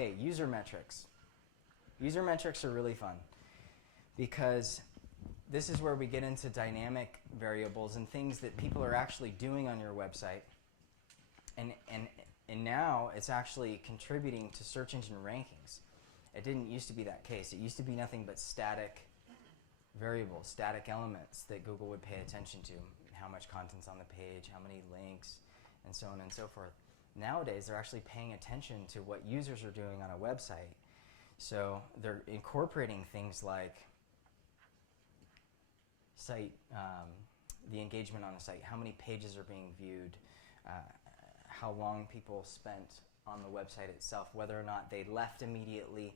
Okay, user metrics. User metrics are really fun because this is where we get into dynamic variables and things that people are actually doing on your website. And now it's actually contributing to search engine rankings. It didn't used to be that case. It used to be nothing but static variables, static elements that Google would pay attention to. How much content's on the page, how many links, and so on and so forth. Nowadays, they're actually paying attention to what users are doing on a website. So they're incorporating things like site, the engagement on the site, how many pages are being viewed, how long people spent on the website itself, whether or not they left immediately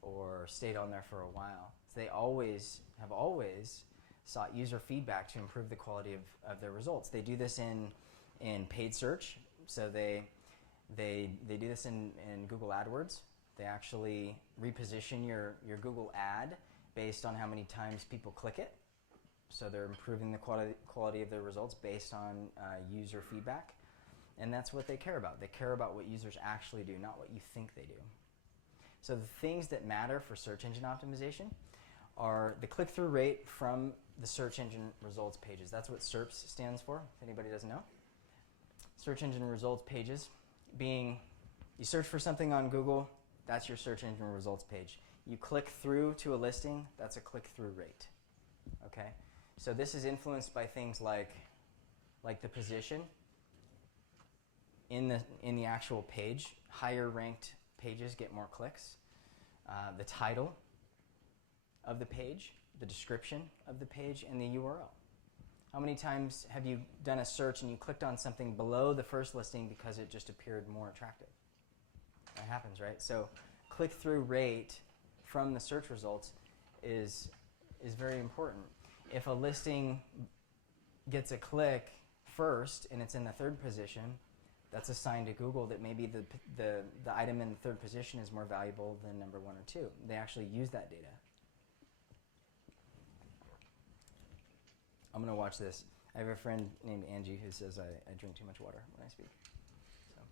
or stayed on there for a while. So they have always sought user feedback to improve the quality of their results. They do this in paid search, so they do this in Google AdWords. They actually reposition your Google ad based on how many times people click it. So they're improving the quality of their results based on user feedback. And that's what they care about. They care about what users actually do, not what you think they do. So the things that matter for search engine optimization are the click-through rate from the search engine results pages. That's what SERPs stands for, if anybody doesn't know. Search engine results pages being, you search for something on Google, that's your search engine results page. You click through to a listing, that's a click-through rate. Okay? So this is influenced by things like the position in the actual page. Higher ranked pages get more clicks. The title of the page, the description of the page, and the URL. How many times have you done a search and you clicked on something below the first listing because it just appeared more attractive? That happens, right? So click-through rate from the search results is very important. If a listing gets a click first and it's in the third position, that's a sign to Google that maybe the item in the third position is more valuable than number 1 or 2. They actually use that data. I'm going to watch this. I have a friend named Angie who says I drink too much water when I speak. So.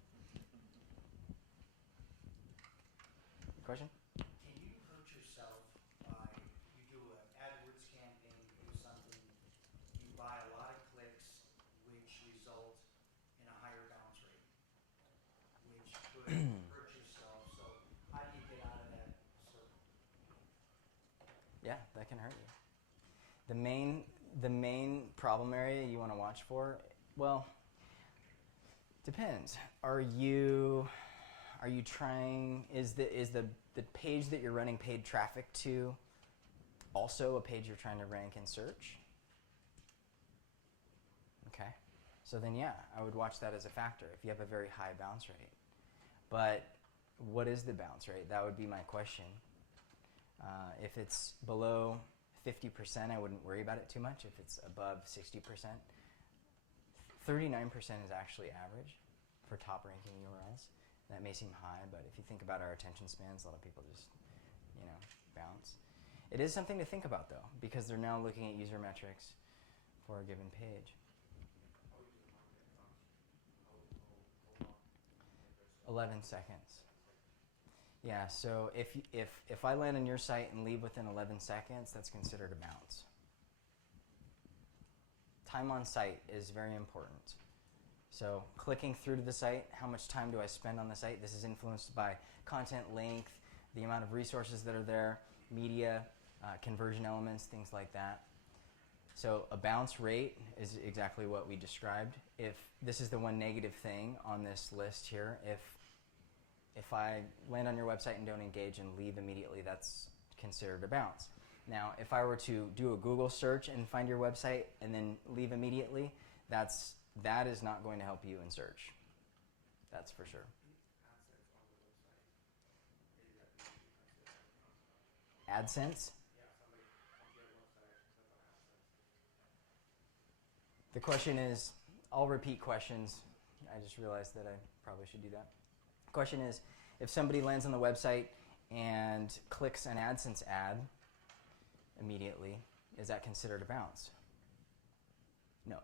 Question? Can you hurt yourself by, you do an AdWords campaign, you do something, you buy a lot of clicks, which result in a higher bounce rate, which could hurt yourself. So how do you get out of that circle? Yeah, that can hurt you. The main problem area you want to watch for, well, depends. Are you trying, is the page that you're running paid traffic to also a page you're trying to rank in search? Okay. So then yeah, I would watch that as a factor if you have a very high bounce rate. But what is the bounce rate? That would be my question. If it's below 50%, I wouldn't worry about it too much. If it's above 60%, 39% is actually average for top ranking URLs. That may seem high, but if you think about our attention spans, a lot of people just, bounce. It is something to think about though, because they're now looking at user metrics for a given page. 11 seconds. Yeah, so if I land on your site and leave within 11 seconds, that's considered a bounce. Time on site is very important. So clicking through to the site, how much time do I spend on the site? This is influenced by content length, the amount of resources that are there, media, conversion elements, things like that. So a bounce rate is exactly what we described. If this is the one negative thing on this list here, if I land on your website and don't engage and leave immediately, that's considered a bounce. Now, if I were to do a Google search and find your website and then leave immediately, that is not going to help you in search. That's for sure. AdSense? The question is, I'll repeat questions. I just realized that I probably should do that. Question is, if somebody lands on the website and clicks an AdSense ad immediately, is that considered a bounce? No.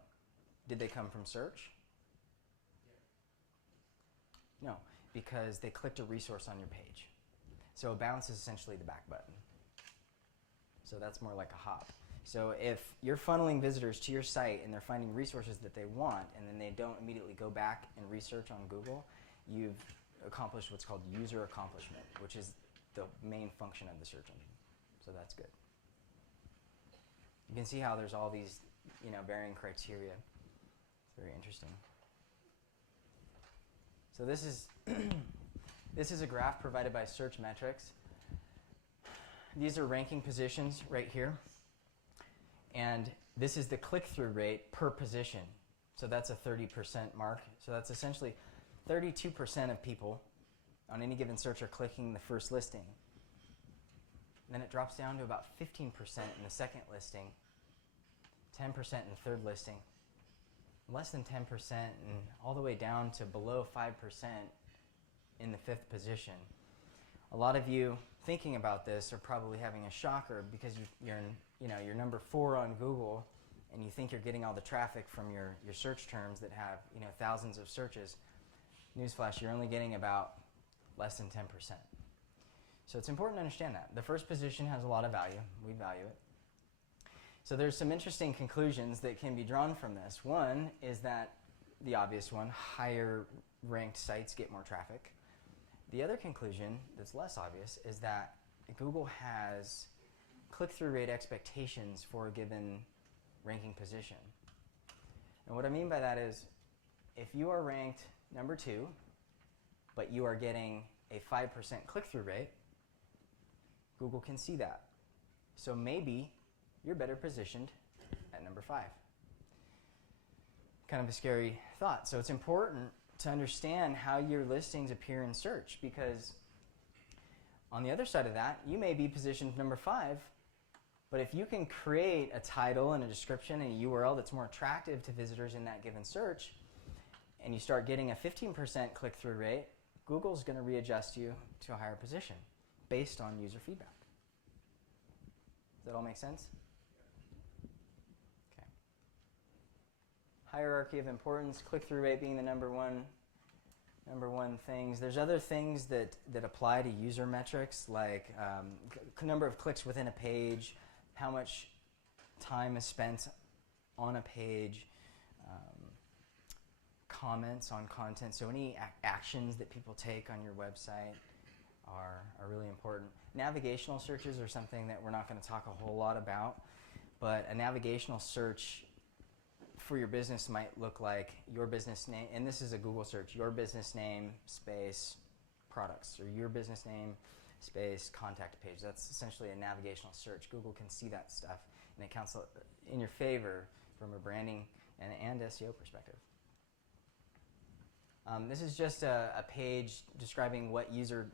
Did they come from search? No. because they clicked a resource on your page. So a bounce is essentially the back button. So that's more like a hop. So if you're funneling visitors to your site and they're finding resources that they want and then they don't immediately go back and research on Google, you've accomplished what's called user accomplishment, which is the main function of the search engine. So that's good. You can see how there's all these, varying criteria. It's very interesting. So this is this is a graph provided by Search Metrics. These are ranking positions right here. And this is the click-through rate per position. So that's a 30% mark. So that's essentially 32% of people on any given search are clicking the first listing. Then it drops down to about 15% in the second listing, 10% in the third listing, less than 10% and all the way down to below 5% in the fifth position. A lot of you thinking about this are probably having a shocker because you're number 4 on Google and you think you're getting all the traffic from your search terms that have thousands of searches. Newsflash, you're only getting about less than 10%. So it's important to understand that. The first position has a lot of value. We value it. So there's some interesting conclusions that can be drawn from this. One is that, the obvious one, higher ranked sites get more traffic. The other conclusion that's less obvious is that Google has click-through rate expectations for a given ranking position. And what I mean by that is if you are ranked number 2, but you are getting a 5% click-through rate, Google can see that. So maybe you're better positioned at number 5. Kind of a scary thought. So it's important to understand how your listings appear in search, because on the other side of that, you may be positioned number 5, but if you can create a title and a description and a URL that's more attractive to visitors in that given search, and you start getting a 15% click-through rate, Google's going to readjust you to a higher position based on user feedback. Does that all make sense? Okay. Hierarchy of importance, click-through rate being the number one things. There's other things that apply to user metrics, like number of clicks within a page, how much time is spent on a page, comments on content. So any actions that people take on your website are really important. Navigational searches are something that we're not going to talk a whole lot about, but a navigational search for your business might look like your business name, and this is a Google search, your business name space products, or your business name space contact page. That's essentially a navigational search. Google can see that stuff, and it counts in your favor from a branding and SEO perspective. This is just a page describing what user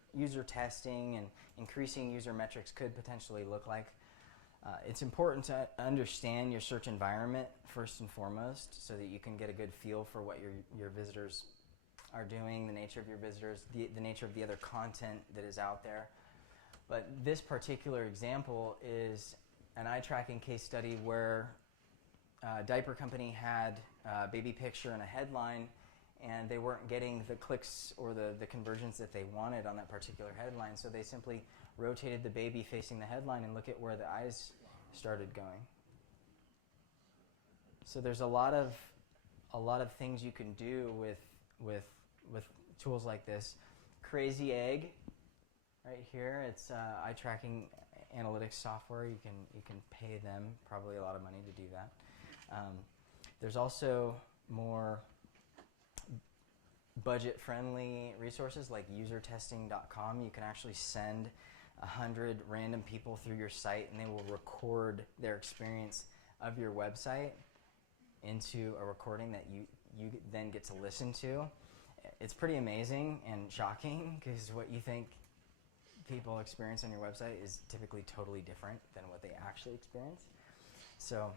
testing and increasing user metrics could potentially look like. It's important to understand your search environment first and foremost, so that you can get a good feel for what your visitors are doing, the nature of your visitors, the nature of the other content that is out there. But this particular example is an eye tracking case study where a diaper company had a baby picture and a headline, and they weren't getting the clicks or the conversions that they wanted on that particular headline, so they simply rotated the baby facing the headline and look at where the eyes started going. So there's a lot of things you can do with tools like this. Crazy Egg, right here, it's eye tracking analytics software. You can pay them probably a lot of money to do that. There's also more budget-friendly resources like usertesting.com. You can actually send 100 random people through your site, and they will record their experience of your website into a recording that you then get to listen to. It's pretty amazing and shocking, because what you think people experience on your website is typically totally different than what they actually experience. So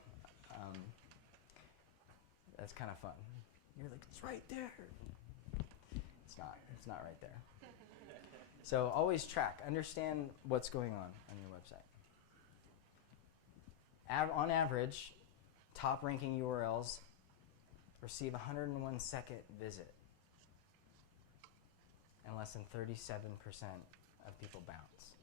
that's kind of fun. You're like, it's right there. It's not right there. So always track, understand what's going on your website. On average, top ranking URLs receive 101 second visit. and less than 37% of people bounce.